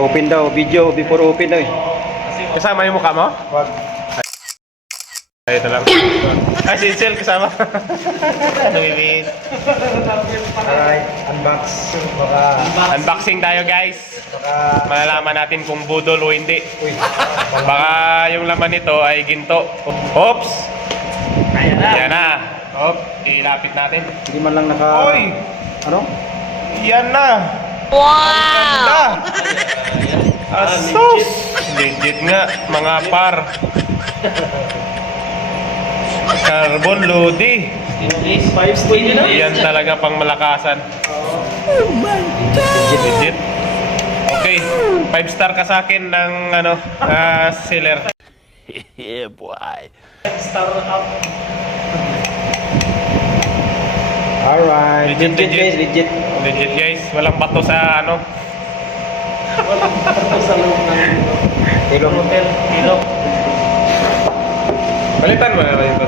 Open daw, video before open daw eh. Kasama yung mukha mo? Wag. Ay, ito lang. Ay, si Sel kasama. Namimit. Alright, unbox. Baka, Unboxing tayo guys. Malalaman natin kung budol o hindi. uy. Baka yung laman nito ay ginto. Oops! Yan na. Op, ilapit natin. Hindi man lang naka... Oy! Ano? Yan na! Wow! Asus! Legit nga, mga par. Carbon Lodi. Yan talaga pang malakasan. Oh my God! Legit. Okay, 5 star ka sa akin ng ano, seller. Yeah, boy. Alright. Legit, Legit guys, legit. Legit guys, walang bato sa ano. Ilong. Balitan mo na ito.